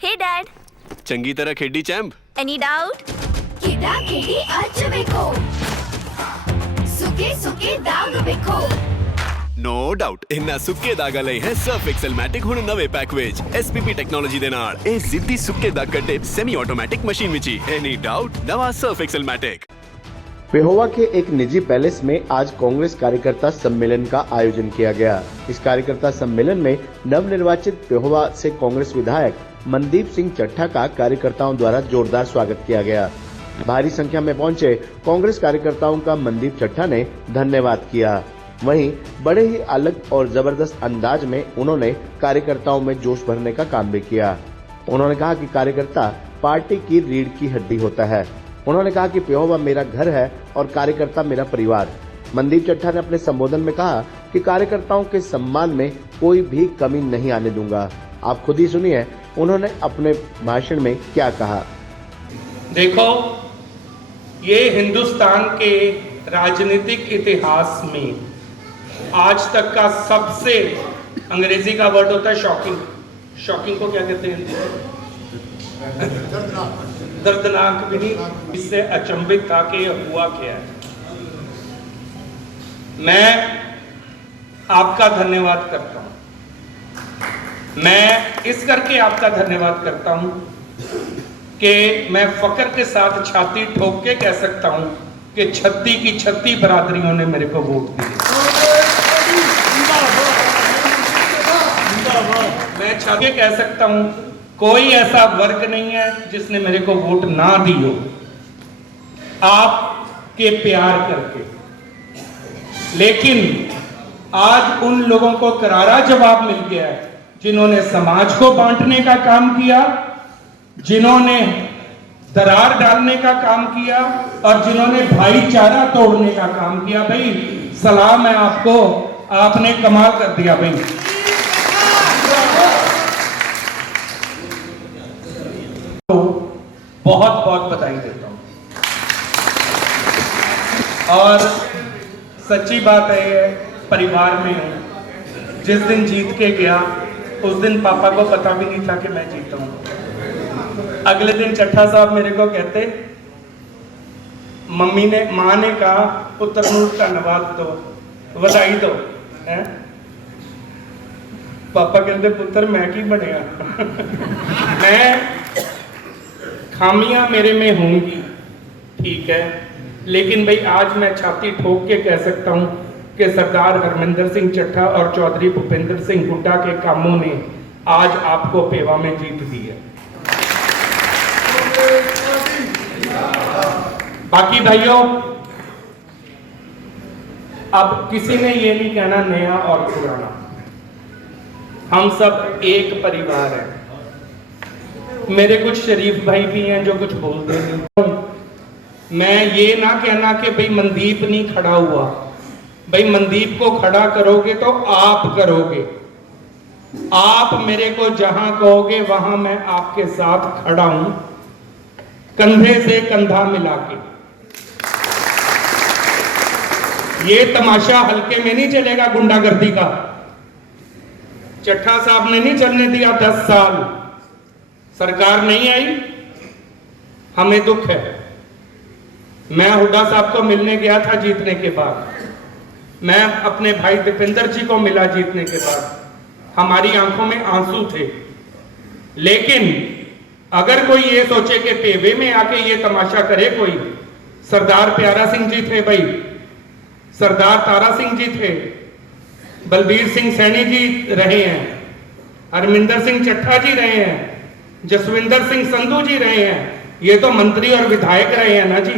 Hey Dad. चंगी तरह खेडी चैंप। Any doubt? ಕಿಡ ಕಿಡಿ ಹಚ್ಚಬೇಕು ಸುಖಿ ಸುಖಿ ದಾಗ ಬೇಕು नो डाउट इन्ना सुक्के दागा लई है सर्फ एक्सेल मैटिक हुण नवे पैक विच एसपीपी टेक्नोलॉजी दे नाल ए जिद्दी सुक्के दाग कड्डे सेमी ऑटोमैटिक मशीन विच ही एनी डाउट नवा सर्फ एक्सेल मैटिक। पेहोवा के एक निजी पैलेस में आज कांग्रेस कार्यकर्ता सम्मेलन का आयोजन किया गया। इस कार्यकर्ता सम्मेलन में नवनिर्वाचित पेहोवा से कांग्रेस विधायक मनदीप सिंह चट्ठा का कार्यकर्ताओं द्वारा जोरदार स्वागत किया गया। भारी संख्या में पहुंचे कांग्रेस कार्यकर्ताओं का मनदीप चट्ठा ने धन्यवाद किया। वहीं बड़े ही अलग और जबरदस्त अंदाज में उन्होंने कार्यकर्ताओं में जोश भरने का काम भी किया। उन्होंने कहा कि कार्यकर्ता पार्टी की रीढ़ की हड्डी होता है। उन्होंने कहा कि पेहोवा मेरा घर है और कार्यकर्ता मेरा परिवार। मनदीप चट्ठा ने अपने संबोधन में कहा कि कार्यकर्ताओं के सम्मान में कोई भी कमी नहीं आने दूंगा। आप खुद ही सुनिए उन्होंने अपने भाषण में क्या कहा। देखो, ये हिंदुस्तान के राजनीतिक इतिहास में आज तक का सबसे, अंग्रेजी का वर्ड होता है शॉकिंग, शॉकिंग को क्या कहते हैं, दर्दनाक भी नहीं, इससे अचंभित था कि यह हुआ क्या है। मैं आपका धन्यवाद करता हूं। मैं इस करके आपका धन्यवाद करता हूं कि मैं फक्र के साथ छाती ठोक के कह सकता हूं कि 36 की 36 बरादरियों ने मेरे को वोट दिए। मैं छाती के कह सकता हूं कोई ऐसा वर्ग नहीं है जिसने मेरे को वोट ना दी हो, आपके प्यार करके। लेकिन आज उन लोगों को करारा जवाब मिल गया है जिन्होंने समाज को बांटने का काम किया, जिन्होंने दरार डालने का काम किया और जिन्होंने भाईचारा तोड़ने का काम किया। भाई सलाम है आपको, आपने कमाल कर दिया भाई। तो बहुत बहुत बधाई देता हूं। और सच्ची बात है, परिवार में हूं। जिस दिन जीत के गया उस दिन पापा को पता भी नहीं था कि मैं जीता हूं। अगले दिन चट्ठा साहब मेरे को कहते, मां ने कहा पुत्र नूं धन्यवाद दो, बधाई दो। है पापा कहते पुत्र मैं की बनया मैं खामियां मेरे में होंगी, ठीक है, लेकिन भाई आज मैं छाती ठोक के कह सकता हूं कि सरदार हरमिंदर सिंह चट्ठा और चौधरी भूपेंद्र सिंह हुड्डा के कामों ने आज आपको पेवा में जीत दी है। बाकी भाइयों, अब किसी ने ये नहीं कहना नया और पुराना, हम सब एक परिवार है। मेरे कुछ शरीफ भाई भी हैं जो कुछ बोलते नहीं। मैं ये ना कहना कि भाई मनदीप नहीं खड़ा हुआ, भाई मनदीप को खड़ा करोगे तो आप करोगे। आप मेरे को जहां कहोगे वहां मैं आपके साथ खड़ा हूं, कंधे से कंधा मिला के। ये तमाशा हल्के में नहीं चलेगा गुंडागर्दी का। चट्ठा साहब ने नहीं चलने दिया 10 साल, सरकार नहीं आई, हमें दुख है। मैं हुड्डा साहब को मिलने गया था जीतने के बाद, मैं अपने भाई दीपेंद्र जी को मिला जीतने के बाद, हमारी आंखों में आंसू थे। लेकिन अगर कोई ये सोचे कि पेवे में आके ये तमाशा करे कोई, सरदार प्यारा सिंह जी थे भाई, सरदार तारा सिंह जी थे, बलबीर सिंह सैनी जी रहे हैं, हरमिंदर सिंह चट्ठा जी रहे हैं, जसविंदर सिंह संधू जी रहे हैं, ये तो मंत्री और विधायक रहे हैं ना जी।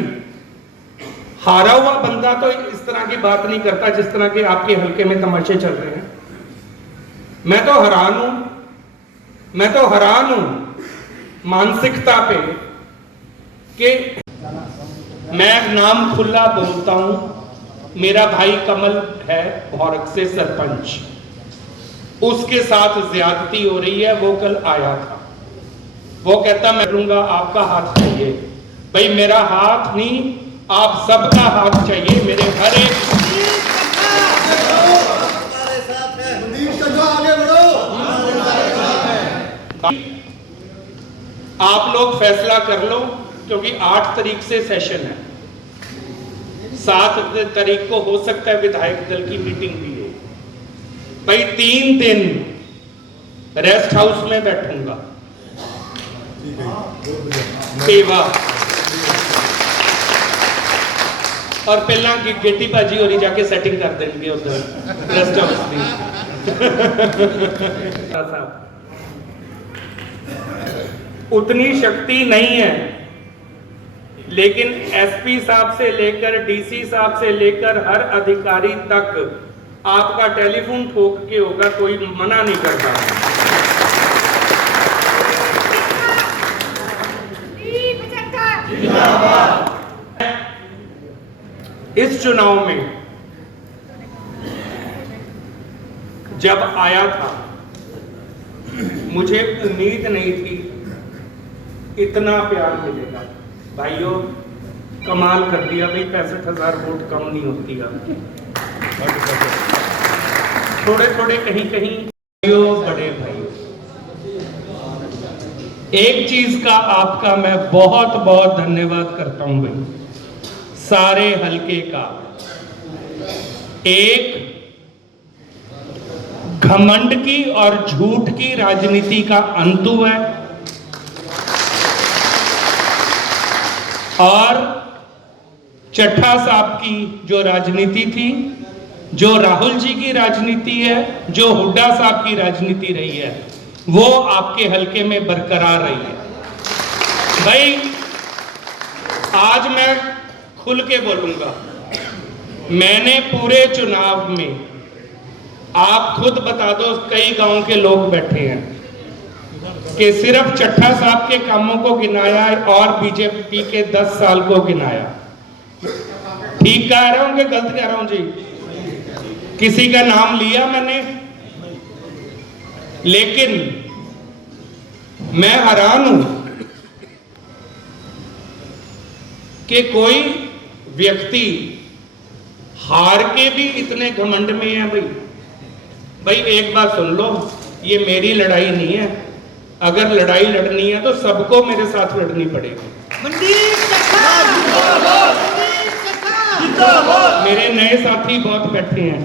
हारा हुआ बंदा तो इस तरह की बात नहीं करता जिस तरह के आपके हल्के में तमाशे चल रहे हैं। मैं तो हैरान हूं मानसिकता पे कि मैं नाम खुला बोलता हूं। मेरा भाई कमल है भौरक से सरपंच, उसके साथ ज्यादती हो रही है। वो कल आया था, वो कहता मैं लूंगा, आपका हाथ चाहिए। भाई मेरा हाथ नहीं, आप सबका हाथ चाहिए। मेरे हर एक आप लोग फैसला कर लो, क्योंकि 8 तारीख से सेशन है, 7 तारीख को हो सकता है विधायक दल की मीटिंग भी हो। भाई 3 दिन रेस्ट हाउस में बैठूंगा, सेवा और पहला गेटी भाजी और जाके सेटिंग कर देंगे उधर रेस्ट हाउस की। उतनी शक्ति नहीं है, लेकिन एसपी साहब से लेकर डीसी साहब से लेकर हर अधिकारी तक आपका टेलीफोन ठोक के होगा, कोई मना नहीं करता। इस चुनाव में जब आया था, मुझे उम्मीद नहीं थी इतना प्यार मिलेगा। भाइयों, कमाल कर दिया भाई, 65,000 वोट कम नहीं होती अब। थोड़े थोड़े कहीं कहीं भाइयों, बड़े भाइयों, एक चीज का आपका मैं बहुत बहुत धन्यवाद करता हूं भाई, सारे हलके का। एक घमंड की और झूठ की राजनीति का अंत हुआ है, और चट्टा साहब की जो राजनीति थी, जो राहुल जी की राजनीति है, जो हुड्डा साहब की राजनीति रही है, वो आपके हलके में बरकरार रही है। भाई आज मैं खुल के बोलूंगा, मैंने पूरे चुनाव में, आप खुद बता दो, कई गांव के लोग बैठे हैं, कि सिर्फ चट्टा साहब के कामों को गिनाया और बीजेपी के 10 साल को गिनाया। ठीक कह रहा हूं कि गलत कह रहा हूं जी? किसी का नाम लिया मैंने, लेकिन मैं हैरान हूं कि कोई व्यक्ति हार के भी इतने घमंड में है। भाई एक बात सुन लो, ये मेरी लड़ाई नहीं है। अगर लड़ाई लड़नी है तो सबको मेरे साथ लड़नी पड़ेगी। मेरे नए साथी बहुत बैठे हैं,